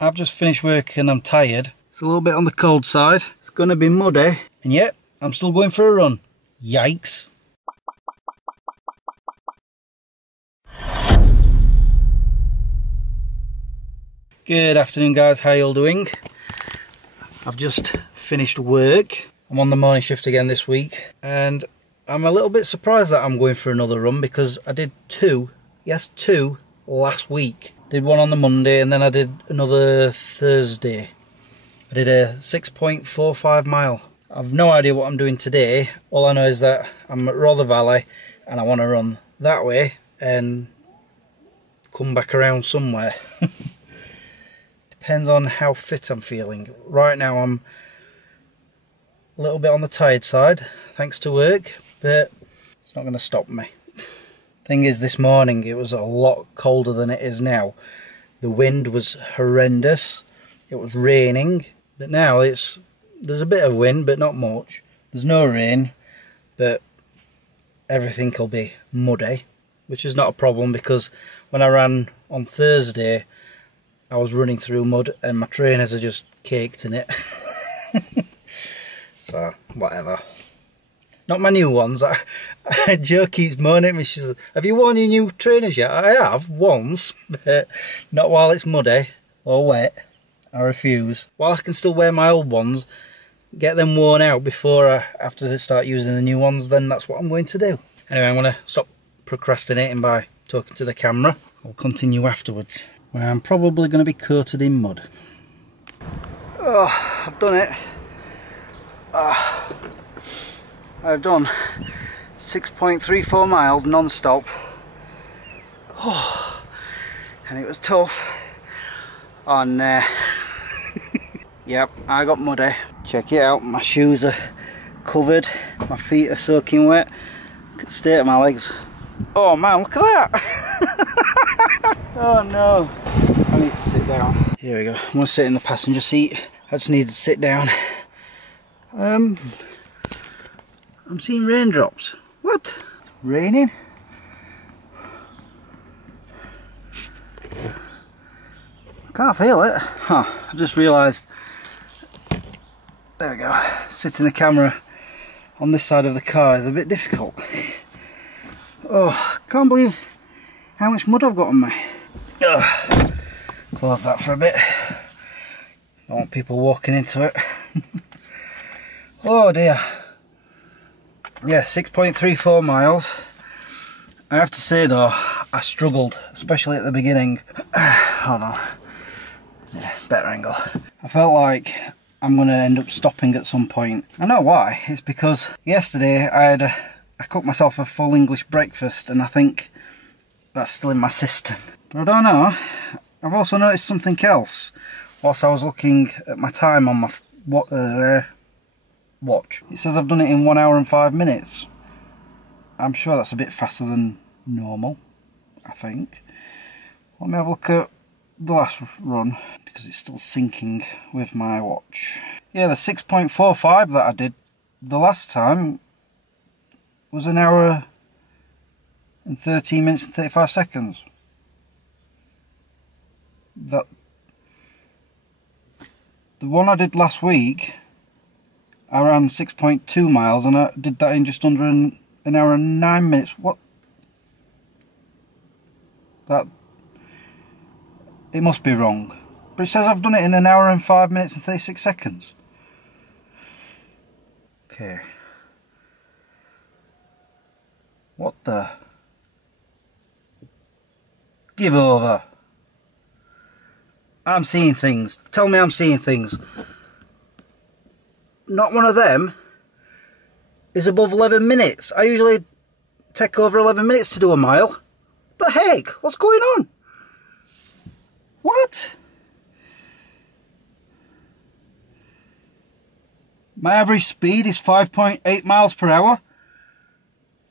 I've just finished work and I'm tired. It's a little bit on the cold side. It's going to be muddy. And yet, I'm still going for a run. Yikes. Good afternoon guys, how you all doing? I've just finished work. I'm on the morning shift again this week. And I'm a little bit surprised that I'm going for another run because I did two last week. Did one on the Monday and then I did another Thursday. I did a 6.45 mile. I've no idea what I'm doing today. All I know is that I'm at Rother Valley and I want to run that way and come back around somewhere. Depends on how fit I'm feeling. Right now I'm a little bit on the tired side thanks to work, but it's not going to stop me. Thing is, this morning it was a lot colder than it is now. The wind was horrendous. It was raining, but now there's a bit of wind, but not much. There's no rain, but everything will be muddy, which is not a problem because when I ran on Thursday, I was running through mud and my trainers are just caked in it. So, whatever. Not my new ones. Jo keeps moaning at me. She says, have you worn your new trainers yet? I have, once, but not while it's muddy or wet. I refuse. While I can still wear my old ones, get them worn out before I have to start using the new ones, then that's what I'm going to do. Anyway, I'm going to stop procrastinating by talking to the camera. I'll continue afterwards, where I'm probably going to be coated in mud. Oh, I've done it. I've done 6.34 miles non-stop. Oh, and it was tough. Oh no. Yep, I got muddy. Check it out, my shoes are covered, my feet are soaking wet. Look at the state of my legs. Oh man, look at that. Oh no. I need to sit down. Here we go. I'm going to sit in the passenger seat. I just need to sit down. I'm seeing raindrops. What? Raining? I can't feel it. Huh, I just realised. There we go. Sitting the camera on this side of the car is a bit difficult. Oh, I can't believe how much mud I've got on me. Ugh. Close that for a bit. Don't want people walking into it. Oh dear. Yeah, 6.34 miles. I have to say though, I struggled, especially at the beginning. Hold on. Yeah, better angle. I felt like I'm going to end up stopping at some point. I know why. It's because yesterday I cooked myself a full English breakfast and I think that's still in my system. But I don't know. I've also noticed something else whilst I was looking at my time on my watch. It says I've done it in 1 hour and 5 minutes. I'm sure that's a bit faster than normal, I think. Let me have a look at the last run because it's still syncing with my watch. Yeah, the 6.45 that I did the last time was 1 hour and 13 minutes and 35 seconds. The one I did last week, I ran 6.2 miles and I did that in just under an hour and 9 minutes. What? It must be wrong. But it says I've done it in 1 hour and 5 minutes and 36 seconds. Okay. What the? Give over. I'm seeing things. Tell me I'm seeing things. Not one of them is above 11 minutes. I usually take over 11 minutes to do a mile. The heck? What's going on? What? My average speed is 5.8 miles per hour.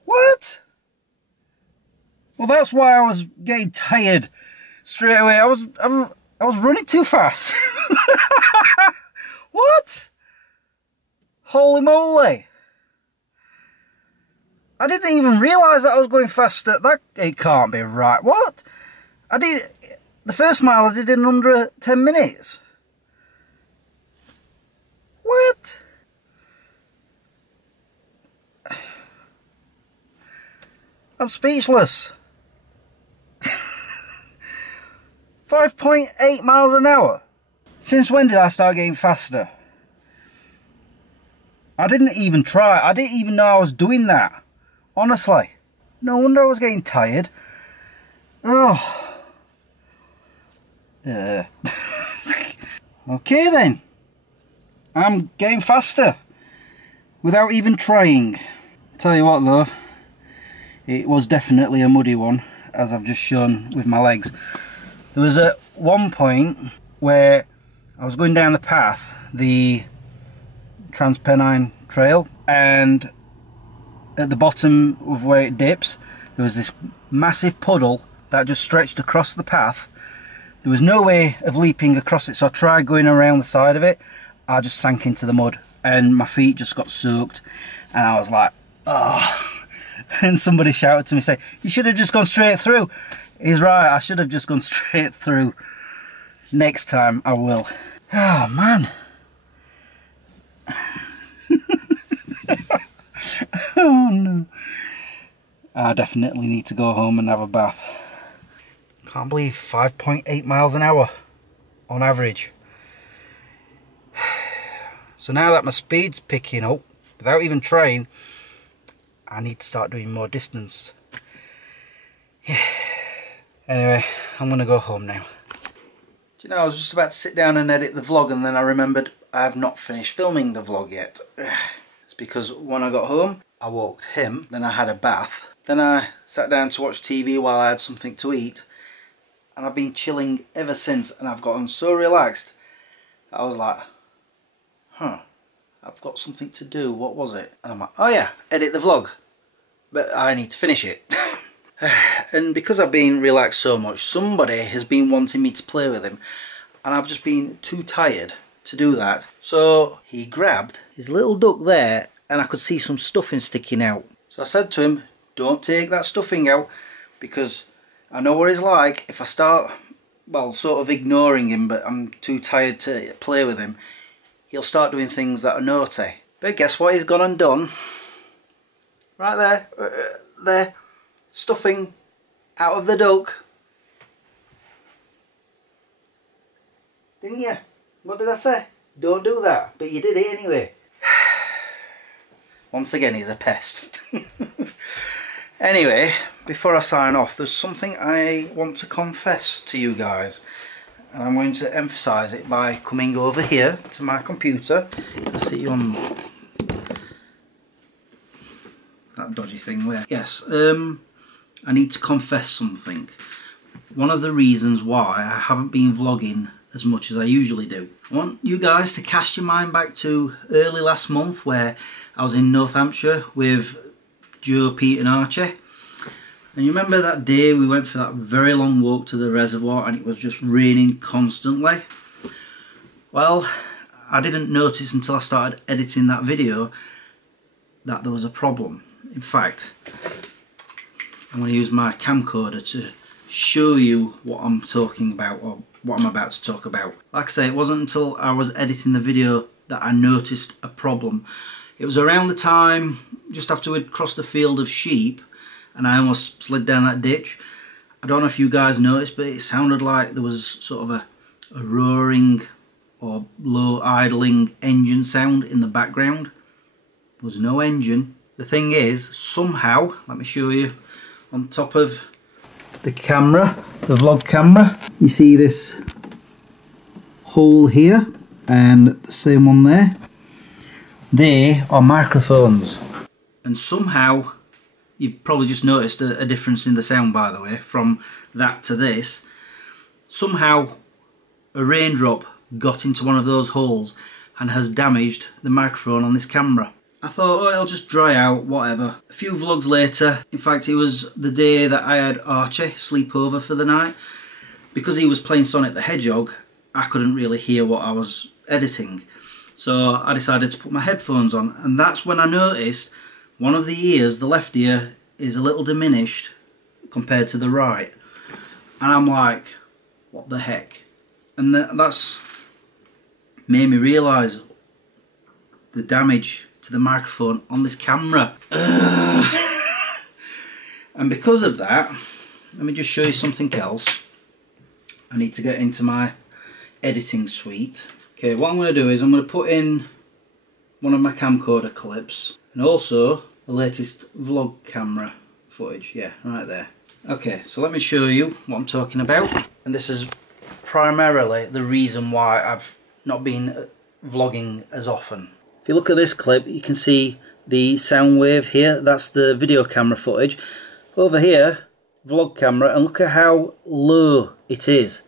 What? Well, that's why I was getting tired straight away. I was running too fast. What? Holy moly. I didn't even realise that I was going faster. It can't be right. What? The first mile I did in under 10 minutes. What? I'm speechless. 5.8 miles an hour. Since when did I start getting faster? I didn't even try. I didn't even know I was doing that. Honestly. No wonder I was getting tired. Oh. Okay then. I'm getting faster. Without even trying. Tell you what though. It was definitely a muddy one. As I've just shown with my legs. There was at one point where I was going down the path. The Transpennine Trail, and at the bottom of where it dips there was this massive puddle that just stretched across the path. There was no way of leaping across it, so I tried going around the side of it. I just sank into the mud and my feet just got soaked, and I was like, oh. And somebody shouted to me saying, you should have just gone straight through. He's right, I should have just gone straight through. Next time I will. Oh man. Oh no. I definitely need to go home and have a bath. Can't believe 5.8 miles an hour on average. So now that my speed's picking up, without even trying, I need to start doing more distance. Anyway, I'm gonna go home now. Do you know, I was just about to sit down and edit the vlog, and then I remembered I have not finished filming the vlog yet. It's because when I got home, I walked him, then I had a bath, then I sat down to watch TV while I had something to eat, and I've been chilling ever since, and I've gotten so relaxed. I was like, huh, I've got something to do. What was it? And I'm like, oh yeah, edit the vlog, but I need to finish it. And because I've been relaxed so much, somebody has been wanting me to play with him, and I've just been too tired to do that. So he grabbed his little duck there, and I could see some stuffing sticking out. So I said to him, don't take that stuffing out, because I know what he's like. If I start, well, sort of ignoring him, but I'm too tired to play with him, he'll start doing things that are naughty. But guess what he's gone and done? Right there, there, stuffing out of the duck. Didn't you? What did I say? Don't do that. But you did it anyway. Once again, he's a pest. Anyway, before I sign off, there's something I want to confess to you guys. And I'm going to emphasise it by coming over here to my computer. I see you on that dodgy thing there. Yes, I need to confess something. One of the reasons why I haven't been vlogging as much as I usually do. I want you guys to cast your mind back to early last month, where I was in North Hampshire with Joe, Pete and Archie. And you remember that day we went for that very long walk to the reservoir, and it was just raining constantly? Well, I didn't notice until I started editing that video that there was a problem. In fact, I'm going to use my camcorder to show you what I'm talking about, or what I'm about to talk about. Like I say, it wasn't until I was editing the video that I noticed a problem. It was around the time just after we'd crossed the field of sheep and I almost slid down that ditch. I don't know if you guys noticed, but it sounded like there was sort of a roaring or low idling engine sound in the background. There was no engine. The thing is, somehow, let me show you, on top of the camera, the vlog camera, you see this hole here and the same one there. They are microphones, and somehow, you've probably just noticed a difference in the sound, by the way, from that to this. Somehow a raindrop got into one of those holes and has damaged the microphone on this camera. I thought, oh, it'll just dry out, whatever. A few vlogs later, in fact it was the day that I had Archie sleep over for the night, because he was playing Sonic the Hedgehog, I couldn't really hear what I was editing. So I decided to put my headphones on, and that's when I noticed one of the ears, the left ear, is a little diminished compared to the right. And I'm like, what the heck? And that's made me realise the damage to the microphone on this camera. And because of that, let me just show you something else. I need to get into my editing suite. Okay, what I'm going to do is I'm going to put in one of my camcorder clips and also the latest vlog camera footage. Yeah, right there. Okay, so let me show you what I'm talking about. And this is primarily the reason why I've not been vlogging as often. If you look at this clip, you can see the sound wave here. That's the video camera footage. Over here, vlog camera, and look at how low it is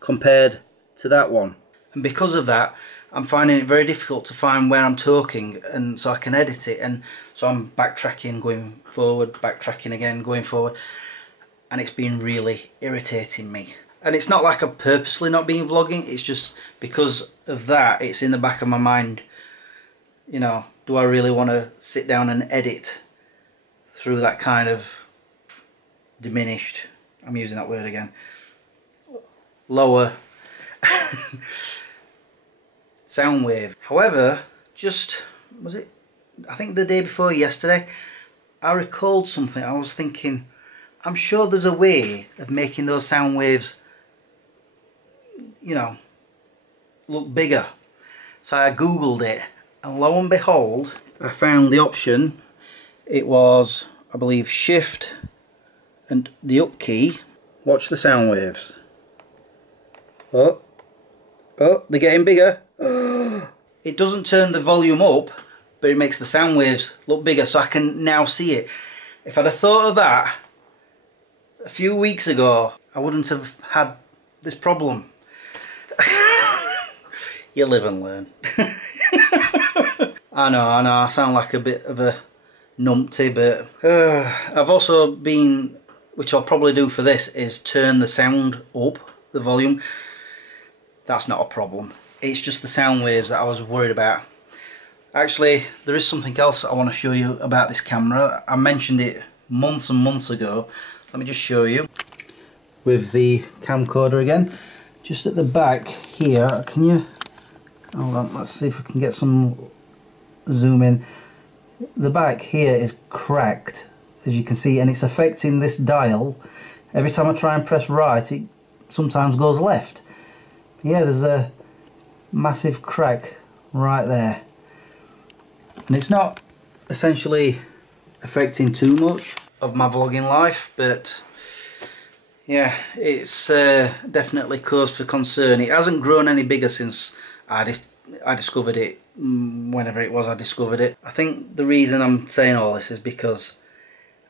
compared to that one. And because of that, I'm finding it very difficult to find where I'm talking, and so I can edit it, and so I'm backtracking, going forward, backtracking again, going forward, and it's been really irritating me. And it's not like I'm purposely not being vlogging, it's just because of that, it's in the back of my mind, you know, do I really want to sit down and edit through that kind of diminished, I'm using that word again, lower sound wave. However, just, was it, I think the day before yesterday, I recalled something. I was thinking, I'm sure there's a way of making those sound waves, you know, look bigger. So I googled it, and lo and behold, I found the option. It was, I believe, Shift and the up key. Watch the sound waves. Oh, they're getting bigger. It doesn't turn the volume up, but it makes the sound waves look bigger, so I can now see it. If I'd have thought of that a few weeks ago, I wouldn't have had this problem. You live and learn. I know, I sound like a bit of a numpty, but I've also been, which I'll probably do for this, is turn the sound up, the volume. That's not a problem. It's just the sound waves that I was worried about. Actually, there is something else I want to show you about this camera. I mentioned it months and months ago. Let me just show you. With the camcorder again. Just at the back here, can you... Hold on, let's see if we can get some zoom in. The back here is cracked, as you can see, and it's affecting this dial. Every time I try and press right, it sometimes goes left. Yeah, there's a massive crack right there, and it's not essentially affecting too much of my vlogging life, but yeah, it's definitely cause for concern. It hasn't grown any bigger since I discovered it, whenever it was I discovered it. I think the reason I'm saying all this is because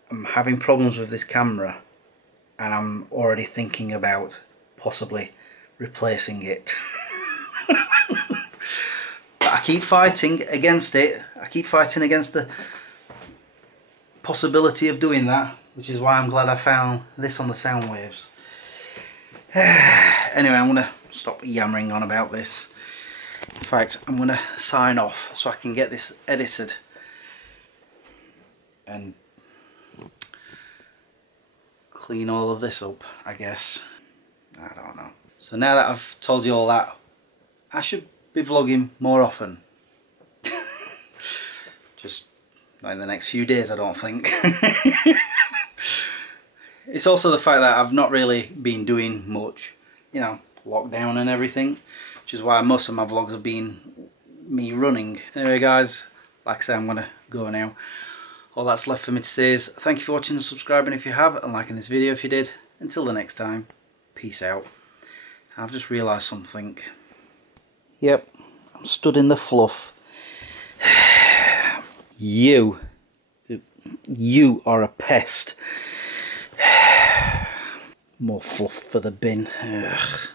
I'm having problems with this camera, and I'm already thinking about possibly replacing it. But I keep fighting against it. I keep fighting against the possibility of doing that, which is why I'm glad I found this on the sound waves. Anyway, I'm going to stop yammering on about this. In fact, I'm going to sign off so I can get this edited and clean all of this up, I guess. I don't know. So now that I've told you all that, I should be vlogging more often. Just not in the next few days, I don't think. It's also the fact that I've not really been doing much, you know, lockdown and everything, which is why most of my vlogs have been me running. Anyway guys, like I say, I'm going to go now. All that's left for me to say is thank you for watching and subscribing if you have, and liking this video if you did. Until the next time, peace out. I've just realised something. Yep, I'm stood in the fluff. You are a pest. More fluff for the bin. Ugh.